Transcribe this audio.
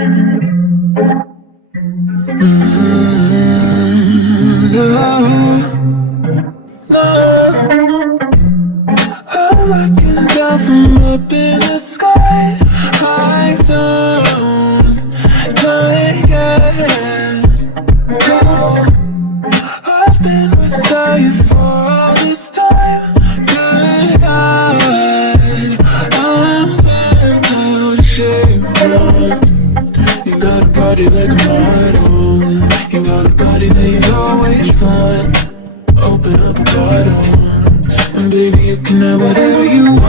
I'm looking down from up in the sky. I don't go. I've been without you for all this time. Good God, I'm bent out of shape. You got a body like a model. You got a body that you always find. Open up a bottle, and baby you can have whatever you want.